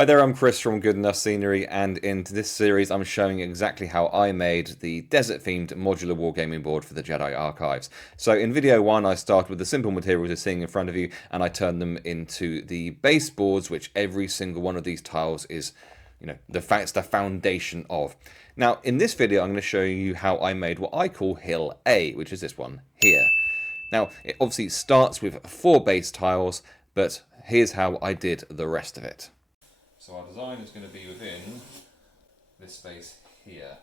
Hi there, I'm Chris from Good Enough Scenery, and in this series I'm showing exactly how I made the desert-themed modular wargaming board for the Jedi Archives. So in video 1 I started with the simple materials you're seeing in front of you, and I turned them into the base boards, which every single one of these tiles is, the foundation of. Now in this video I'm going to show you how I made what I call Hill A, which is this one here. Now it obviously starts with 4 base tiles, but here's how I did the rest of it. So our design is going to be within this space here.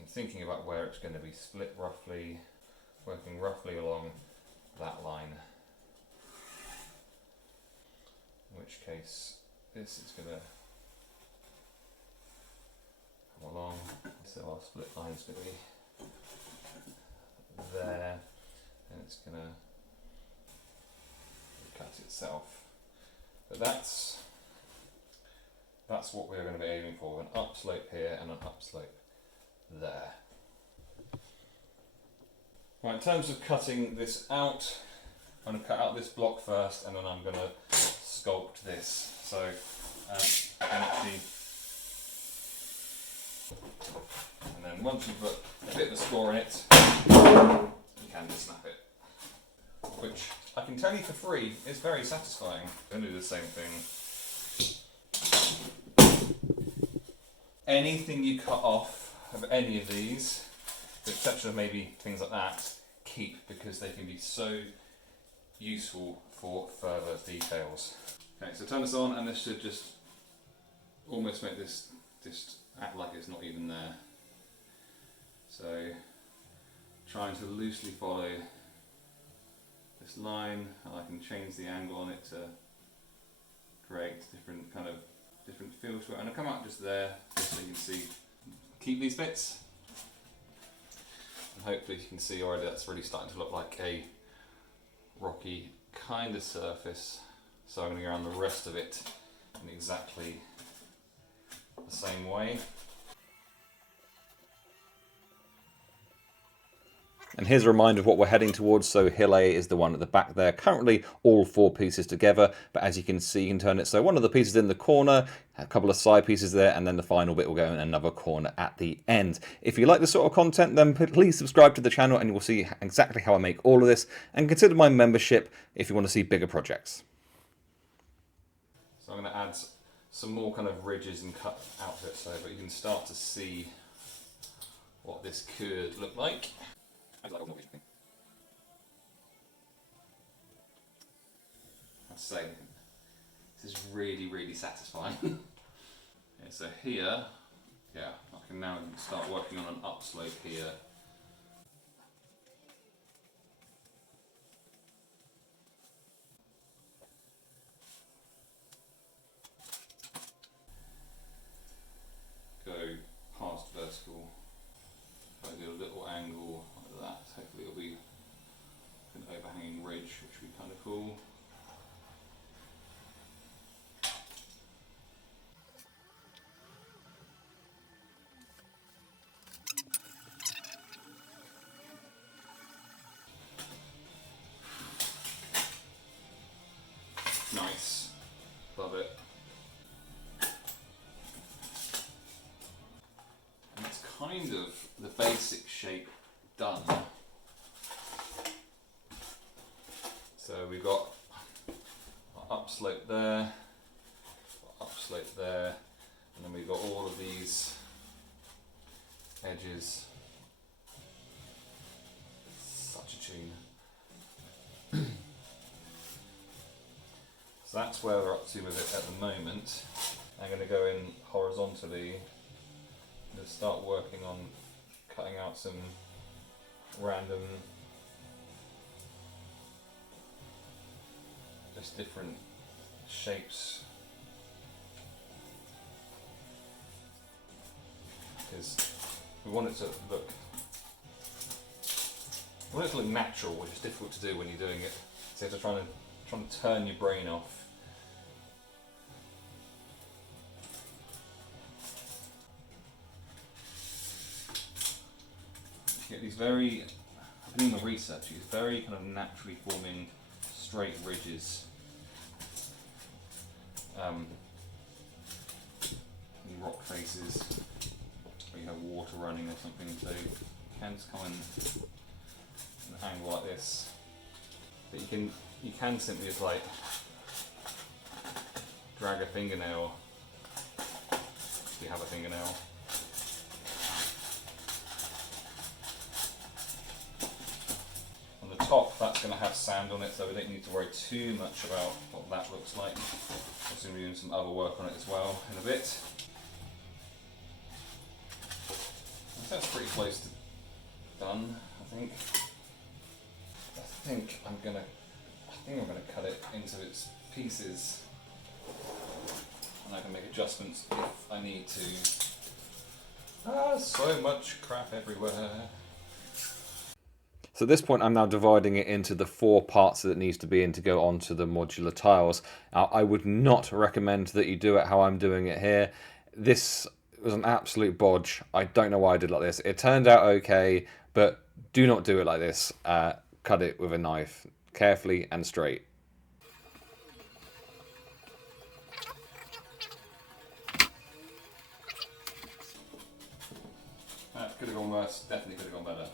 I'm thinking about where it's going to be split roughly, working roughly along that line. In which case this is going to come along, so our split line is going to be there, and it's going to cut itself. But that's what we're going to be aiming for, an upslope here and an upslope there. Right, in terms of cutting this out, I'm going to cut out this block first and then I'm going to sculpt this. So and then once you've put a bit of a score in it, you can just snap it. Which I can tell you for free is very satisfying. I'm going to do the same thing. Anything you cut off of any of these, with the exception of maybe things like that, keep, because they can be so useful for further details. Okay, so turn this on, and this should just almost make this just act like it's not even there. So trying to loosely follow this line, and I can change the angle on it to create different feels to it, and I'll come out just there, just so you can see. Keep these bits, and hopefully you can see already that's really starting to look like a rocky kind of surface. So I'm going to go around the rest of it in exactly the same way. And here's a reminder of what we're heading towards. So Hill A is the one at the back there. Currently all 4 pieces together, but as you can see, you can turn it so one of the pieces in the corner, a couple of side pieces there, and then the final bit will go in another corner at the end. If you like this sort of content, then please subscribe to the channel and you will see exactly how I make all of this, and consider my membership if you want to see bigger projects. So I'm going to add some more kind of ridges and cut out of it, so but you can start to see what this could look like. I'd say this is really, really satisfying. Okay, so here, yeah, I can now start working on an upslope here. Go past vertical. If I do a little angle like that, hopefully it'll be an overhanging ridge, which would be kind of cool. Nice, love it. And it's kind of the basic shape done. So we've got our upslope there, upslope there, and then we've got all of these edges. Such a tune. So that's where we're up to with it at the moment. I'm going to go in horizontally and start working on cutting out some random, just different shapes, because we want it to look natural, which is difficult to do when you're doing it. So you have to try to turn your brain off. You get these very, I've been doing the research, these very kind of naturally forming straight ridges. rock faces where you have water running or something, so you can just come in an angle like this. But you can simply just like drag a fingernail, if you have a fingernail. On the top, that's going to have sand on it, so we don't need to worry too much about what that looks like. I'm going to be doing some other work on it as well in a bit. That's pretty close to done, I think. I think I'm gonna cut it into its pieces, and I can make adjustments if I need to. So much crap everywhere. So at this point I'm now dividing it into the 4 parts that it needs to be in to go onto the modular tiles. Now I would not recommend that you do it how I'm doing it here. This was an absolute bodge. I don't know why I did like this. It turned out okay, but do not do it like this. Cut it with a knife, carefully and straight. That could have gone worse, definitely could have gone better.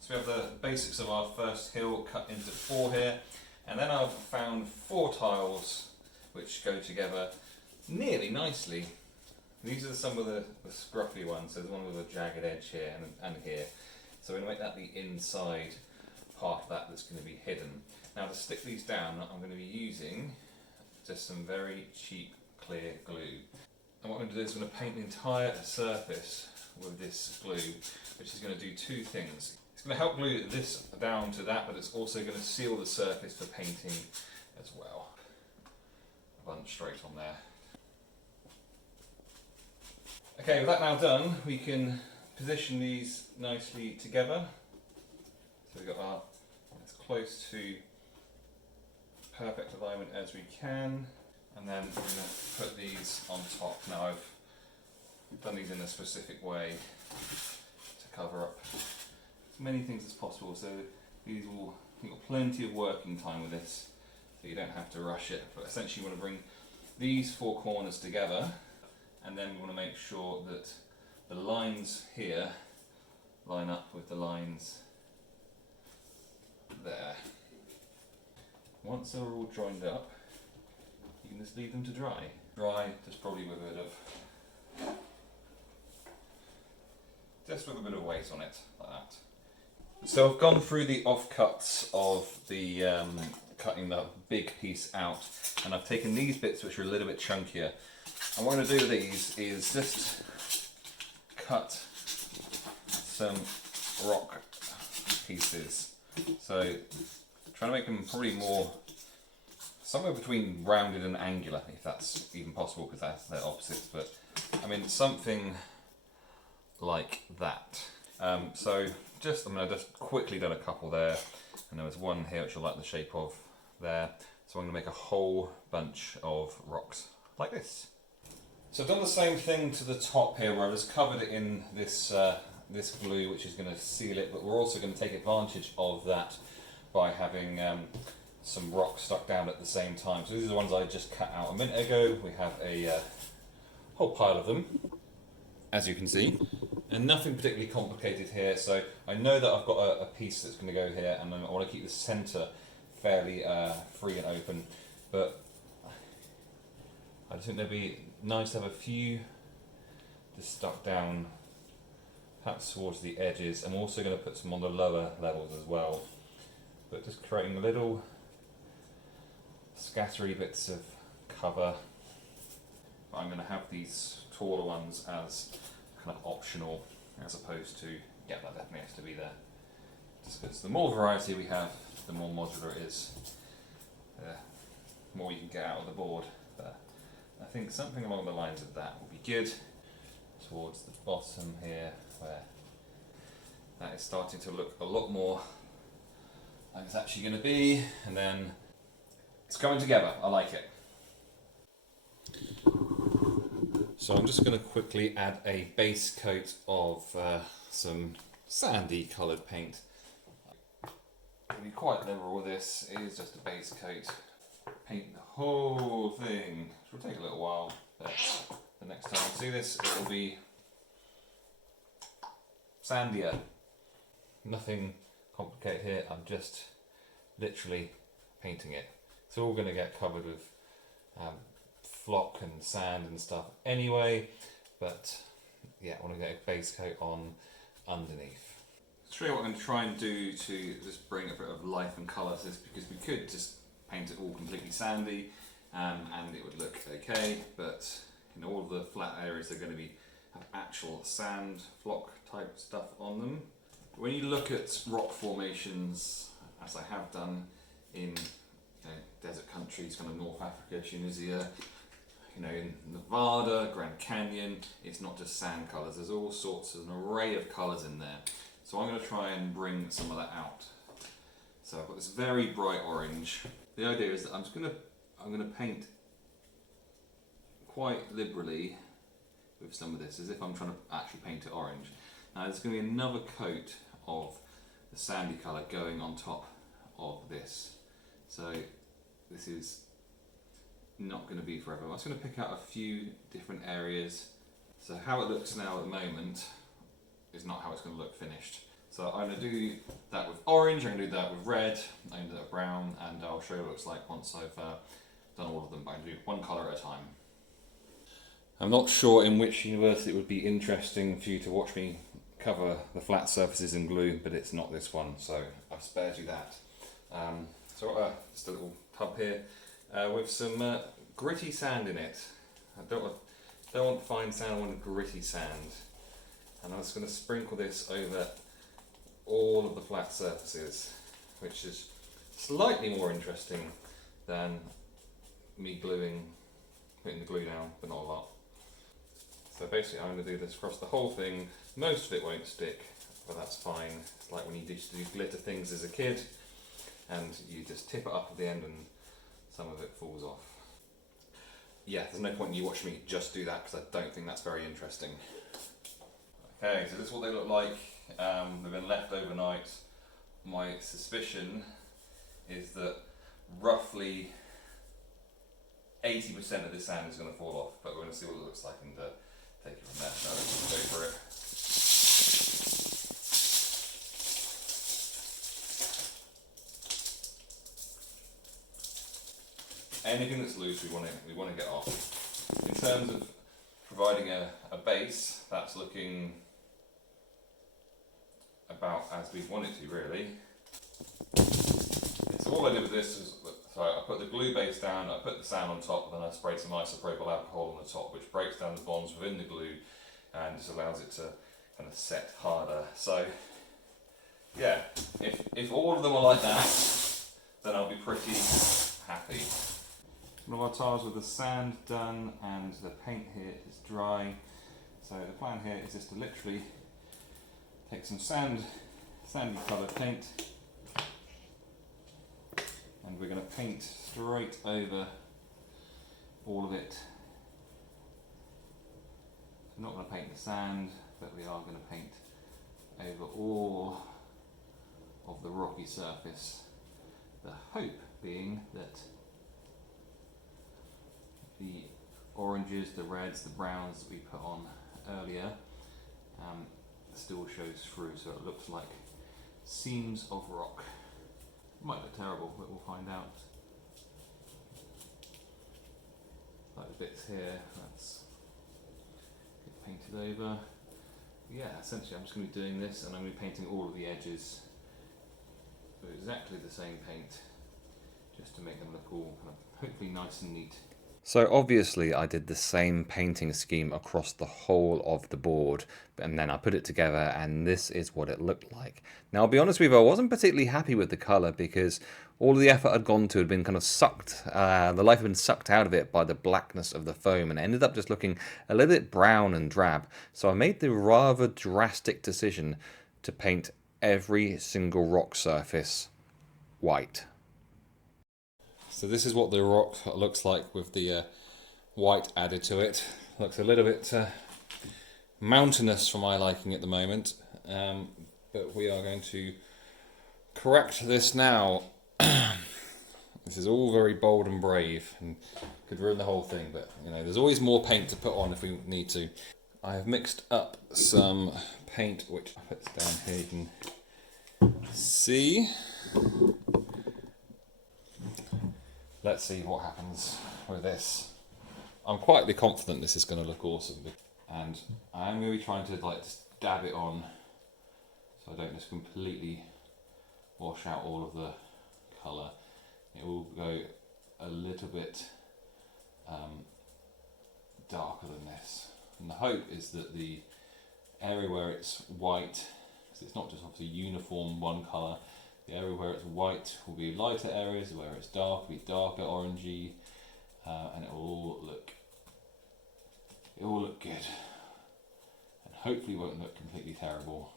So we have the basics of our first hill cut into 4 here, and then I've found 4 tiles which go together nearly nicely. These are some of the scruffy ones, so there's one with a jagged edge here and here. So we're going to make that the inside part of that that's going to be hidden. Now to stick these down, I'm going to be using just some very cheap clear glue. And what I'm going to do is I'm going to paint the entire surface with this glue, which is going to do 2 things. It's going to help glue this down to that, but it's also going to seal the surface for painting as well. A bunch straight on there. Okay, with that now done, we can position these nicely together. So we've got our as close to perfect alignment as we can, and then we're going to put these on top. Now I've done these in a specific way to cover up as many things as possible, so these will, you've got plenty of working time with this, so you don't have to rush it. But essentially you want to bring these 4 corners together, and then we want to make sure that the lines here line up with the lines there. Once they're all joined up, you can just leave them to dry. Dry, just probably with a bit of weight on it, like that. So I've gone through the offcuts of the cutting the big piece out, and I've taken these bits which are a little bit chunkier. And what I'm going to do with these is just cut some rock pieces. So trying to make them probably more somewhere between rounded and angular, if that's even possible, because they're opposites. But I mean something like that. So just I've just quickly done a couple there, and there was one here which I like the shape of there. So I'm going to make a whole bunch of rocks like this. So I've done the same thing to the top here, where I've just covered it in this this glue, which is going to seal it, but we're also going to take advantage of that by having some rocks stuck down at the same time. So these are the ones I just cut out a minute ago. We have a whole pile of them, as you can see, and nothing particularly complicated here. So I know that I've got a piece that's going to go here, and I want to keep the centre fairly free and open, but I just think they'd be nice to have a few just stuck down perhaps towards the edges. I'm also going to put some on the lower levels as well, but just creating little scattery bits of cover. But I'm going to have these taller ones as kind of optional, as opposed to, yeah, that definitely has to be there. Just because the more variety we have, the more modular it is, the more you can get out of the board. But I think something along the lines of that will be good. Towards the bottom here, where that is starting to look a lot more like it's actually going to be, and then it's coming together. I like it. So I'm just going to quickly add a base coat of some sandy coloured paint. To be quite liberal with this, it is just a base coat. Paint the whole thing, which will take a little while, but the next next time you see this, it will be sandier. Nothing complicated here, I'm just literally painting it. It's all going to get covered with flock and sand and stuff anyway, but yeah, I want to get a base coat on underneath. I'll show you what I'm going to try and do to just bring a bit of life and colour to this, because we could just paint it all completely sandy and it would look okay, but in all of the flat areas they're going to have actual sand flock type stuff on them. When you look at rock formations, as I have done in desert countries, kind of North Africa, Tunisia, in Nevada, Grand Canyon, it's not just sand colours, there's all sorts of an array of colours in there. So I'm going to try and bring some of that out. So I've got this very bright orange. The idea is that I'm going to paint quite liberally with some of this, as if I'm trying to actually paint it orange. Now there's going to be another coat of the sandy colour going on top of this. So this is not going to be forever. I'm just going to pick out a few different areas. So how it looks now at the moment is not how it's going to look finished. So I'm going to do that with orange, I'm going to do that with red, I'm going to do that with brown, and I'll show you what it looks like once I've done all of them, but I'm going to do one colour at a time. I'm not sure in which university it would be interesting for you to watch me cover the flat surfaces in glue, but it's not this one, so I've spared you that. So just a little tub here with some gritty sand in it. I don't want fine sand, I want gritty sand. And I'm just going to sprinkle this over all of the flat surfaces, which is slightly more interesting than me putting the glue down, but not a lot. So basically I'm going to do this across the whole thing. Most of it won't stick, but that's fine. It's like when you used to do glitter things as a kid, and you just tip it up at the end and some of it falls off. Yeah, there's no point in you watching me just do that, because I don't think that's very interesting. Okay, so this is what they look like. They've been left overnight. My suspicion is that roughly 80% of this sand is going to fall off, but we're going to see what it looks like and take it from there. So let's go for it. Anything that's loose we want to get off. In terms of providing a base, that's looking about as we want it to, really. So all I did with this is, so I put the glue base down, I put the sand on top, and then I sprayed some isopropyl alcohol on the top, which breaks down the bonds within the glue and just allows it to kind of set harder. So yeah, if all of them are like that, then I'll be pretty happy. One of our tiles with the sand done and the paint here is dry. So the plan here is just to literally take some sandy coloured paint, and we're going to paint straight over all of it. We're not going to paint the sand, but we are going to paint over all of the rocky surface. The hope being that the oranges, the reds, the browns that we put on earlier still shows through, so it looks like seams of rock. It might look terrible, but we'll find out. Like the bits here, that's get painted over. Yeah, essentially I'm just going to be doing this, and I'm going to be painting all of the edges with exactly the same paint, just to make them look all kind of hopefully nice and neat. So obviously I did the same painting scheme across the whole of the board, and then I put it together and this is what it looked like. Now I'll be honest with you, I wasn't particularly happy with the colour because all of the effort I'd gone to had been kind of sucked, the life had been sucked out of it by the blackness of the foam, and it ended up just looking a little bit brown and drab. So I made the rather drastic decision to paint every single rock surface white. So this is what the rock looks like with the white added to it. Looks a little bit mountainous for my liking at the moment, but we are going to correct this now. This is all very bold and brave and could ruin the whole thing, but you know, there's always more paint to put on if we need to. I have mixed up some paint, which I put down here, you can see. Let's see what happens with this. I'm quietly confident this is going to look awesome, and I am going to be trying to like just dab it on so I don't just completely wash out all of the colour. It will go a little bit darker than this, and the hope is that the area where it's white, because it's not just obviously uniform one colour, the area where it's white will be lighter areas, where it's dark will be darker orangey, and it will all look good, and hopefully won't look completely terrible.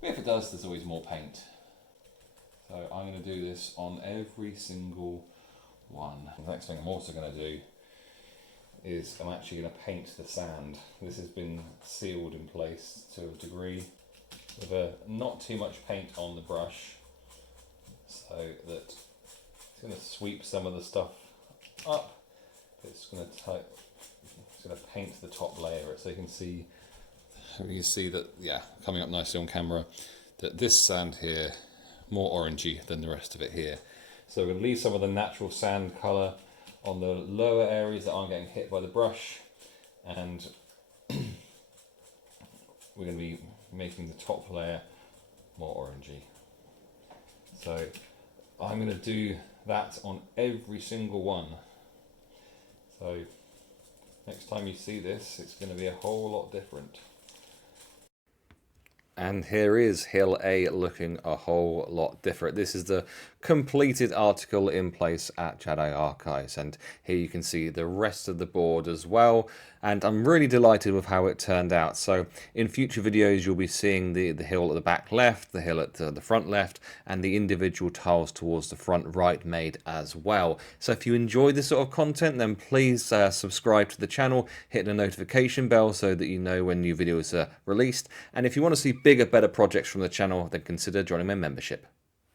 But if it does, there's always more paint. So I'm going to do this on every single one. The next thing I'm also going to do is I'm actually going to paint the sand. This has been sealed in place to a degree with not too much paint on the brush, so that it's going to sweep some of the stuff up. It's going to paint the top layer, so you can see that, yeah, coming up nicely on camera, that this sand here more orangey than the rest of it here. So we're going to leave some of the natural sand colour on the lower areas that aren't getting hit by the brush, and we're going to be making the top layer more orangey. So I'm going to do that on every single one. So next time you see this, it's going to be a whole lot different. And here is Hill A looking a whole lot different. This is the completed article in place at Jedi Archives, and here you can see the rest of the board as well, and I'm really delighted with how it turned out. So in future videos you'll be seeing the hill at the back left, the hill at the front left, and the individual tiles towards the front right made as well. So if you enjoy this sort of content, then please subscribe to the channel, hit the notification bell so that you know when new videos are released, and if you want to see bigger, better projects from the channel, then consider joining my membership.